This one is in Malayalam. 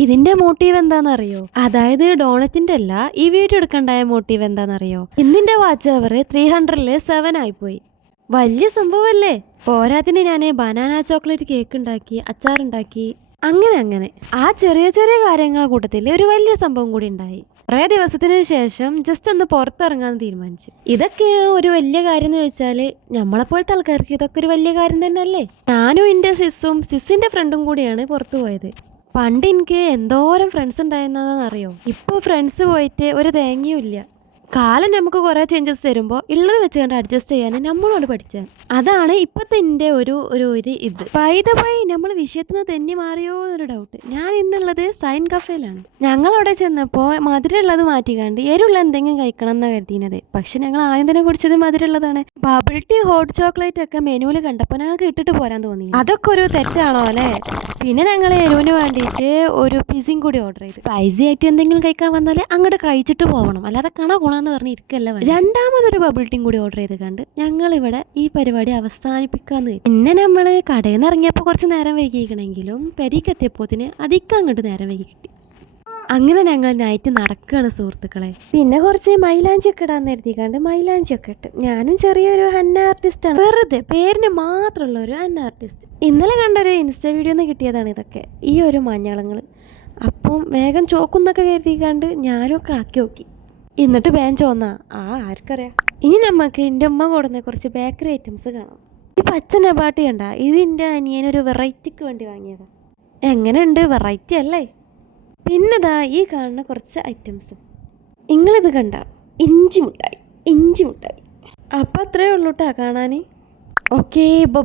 ഇതിന്റെ മോട്ടീവ് എന്താണെന്നറിയോ? അതായത് ഡോണറ്റിന്റെ അല്ല, ഈ വീഡിയോ എടുക്കണ്ടായ മോട്ടീവ് എന്താണെന്നറിയോ? ഇന്നിന്റെ വാച്ച് അവർ 300-7 ആയിപ്പോയി. വലിയ സംഭവമല്ലേ? പോരാത്തിന് ഞാൻ ബനാന ചോക്ലേറ്റ് കേക്ക് ഉണ്ടാക്കി, അച്ചാറുണ്ടാക്കി, അങ്ങനെ ആ ചെറിയ ചെറിയ കാര്യങ്ങളെ കൂട്ടത്തിൽ ഒരു വലിയ സംഭവം കൂടി ഉണ്ടായി. കുറേ ദിവസത്തിന് ശേഷം ജസ്റ്റ് ഒന്ന് പുറത്തിറങ്ങാൻ തീരുമാനിച്ചു. ഇതൊക്കെയാണ് ഒരു വലിയ കാര്യം എന്ന് വെച്ചാൽ നമ്മളെപ്പോലത്തെ ആൾക്കാർക്ക് ഇതൊക്കെ ഒരു വലിയ കാര്യം തന്നെയല്ലേ. ഞാനും എൻ്റെ സിസ്സിന്റെ ഫ്രണ്ടും കൂടിയാണ് പുറത്തു പോയത്. പണ്ട് എനിക്ക് എന്തോരം ഫ്രണ്ട്സ് ഉണ്ടായിരുന്നതെന്നറിയോ? ഇപ്പോൾ ഫ്രണ്ട്സ് പോയിട്ട് ഒരു തേങ്ങയും ഇല്ല. കാലം നമുക്ക് കുറേ ചേഞ്ചസ് തരുമ്പോൾ ഉള്ളത് വെച്ച് കണ്ട് അഡ്ജസ്റ്റ് ചെയ്യാൻ നമ്മളോട് പഠിച്ചത്. അതാണ് ഇപ്പോഴത്തെ എൻ്റെ ഒരു ഇത്. നമ്മൾ വിഷയത്തിൽ നിന്ന് തെന്നി മാറിയോ എന്നൊരു ഡൗട്ട്. ഞാൻ ഇന്നുള്ളത് സൈൻ കഫേയിലാണ്. ഞങ്ങളവിടെ ചെന്നപ്പോൾ മധുരമുള്ളത് മാറ്റിക്കാണ്ട് എരിവുള്ള എന്തെങ്കിലും കഴിക്കണം എന്നാണ് കരുതിയത്. പക്ഷെ ഞങ്ങൾ ആദ്യം തന്നെ കുടിച്ചത് മധുരമുള്ളതാണ്. ബബിൾ ടീ, ഹോട്ട് ചോക്ലേറ്റ് ഒക്കെ മെനുവിൽ കണ്ടപ്പോൾ ഞങ്ങൾക്ക് ഇട്ടിട്ട് പോരാൻ തോന്നി. അതൊക്കെ ഒരു തെറ്റാണോ അല്ലേ? പിന്നെ ഞങ്ങൾ എരിവിന് വേണ്ടിയിട്ട് ഒരു പിസയും കൂടി ഓർഡർ ചെയ്തു. സ്പൈസി ആയിട്ട് എന്തെങ്കിലും കഴിക്കാൻ വന്നാൽ അങ്ങോട്ട് കഴിച്ചിട്ട് പോകണം, അല്ലാതെ ഗുണമെന്ന് പറഞ്ഞ് ഇരിക്കല്ല. രണ്ടാമതൊരു ബബിൾ ടീം കൂടി ഓർഡർ ചെയ്ത് കണ്ട് ഞങ്ങളിവിടെ ഈ പരിപാടി അവസാനിപ്പിക്കാന്ന്. പിന്നെ നമ്മൾ കടയിൽ നിന്ന് ഇറങ്ങിയപ്പോൾ കുറച്ച് നേരം വൈകിക്കണമെങ്കിലും പെരീക്കെത്തിയപ്പോത്തിന് അധികം അങ്ങോട്ട് നേരം വൈകി കിട്ടി. അങ്ങനെ ഞങ്ങൾ നൈറ്റ് നടക്കുകയാണ് സുഹൃത്തുക്കളെ. പിന്നെ കുറച്ച് മൈലാഞ്ചി ഒക്കെ ഇടാൻ നിർത്തിക്കാണ്ട് മൈലാഞ്ചി ഒക്കെ ഇട്ട്. ഞാനും ചെറിയൊരു ഹന്ന ആർട്ടിസ്റ്റാണ്, വെറുതെ പേരിന് മാത്രമുള്ള ഒരു ഹന്ന ആർട്ടിസ്റ്റ്. ഇന്നലെ കണ്ടൊരു ഇൻസ്റ്റ വീഡിയോ നിന്ന് കിട്ടിയതാണ് ഇതൊക്കെ, ഈ ഒരു മഞ്ഞളങ്ങൾ. അപ്പം വേഗം ചോക്കുന്നൊക്കെ കരുതിക്കാണ്ട് ഞാനും ഒക്കെ ആക്കി നോക്കി. എന്നിട്ട് വേഗം ചോന്നാ ആർക്കറിയാം. ഇനി നമുക്ക് എൻ്റെ ഉമ്മ കൊടുന്ന കുറച്ച് ബേക്കറി ഐറ്റംസ് കാണാം. ഈ പച്ച നബാട്ടി കണ്ട, ഇത് എൻ്റെ അനിയനൊരു വെറൈറ്റിക്ക് വേണ്ടി വാങ്ങിയതാണ്. എങ്ങനെയുണ്ട്? വെറൈറ്റി അല്ലേ? പിന്നെതാ ഈ കാണുന്ന കുറച്ച് ഐറ്റംസും. നിങ്ങളിത് കണ്ട, ഇഞ്ചി മുട്ടായി. അപ്പം അത്രയേ ഉള്ളൂ കേട്ടോ കാണാൻ. Okay, by.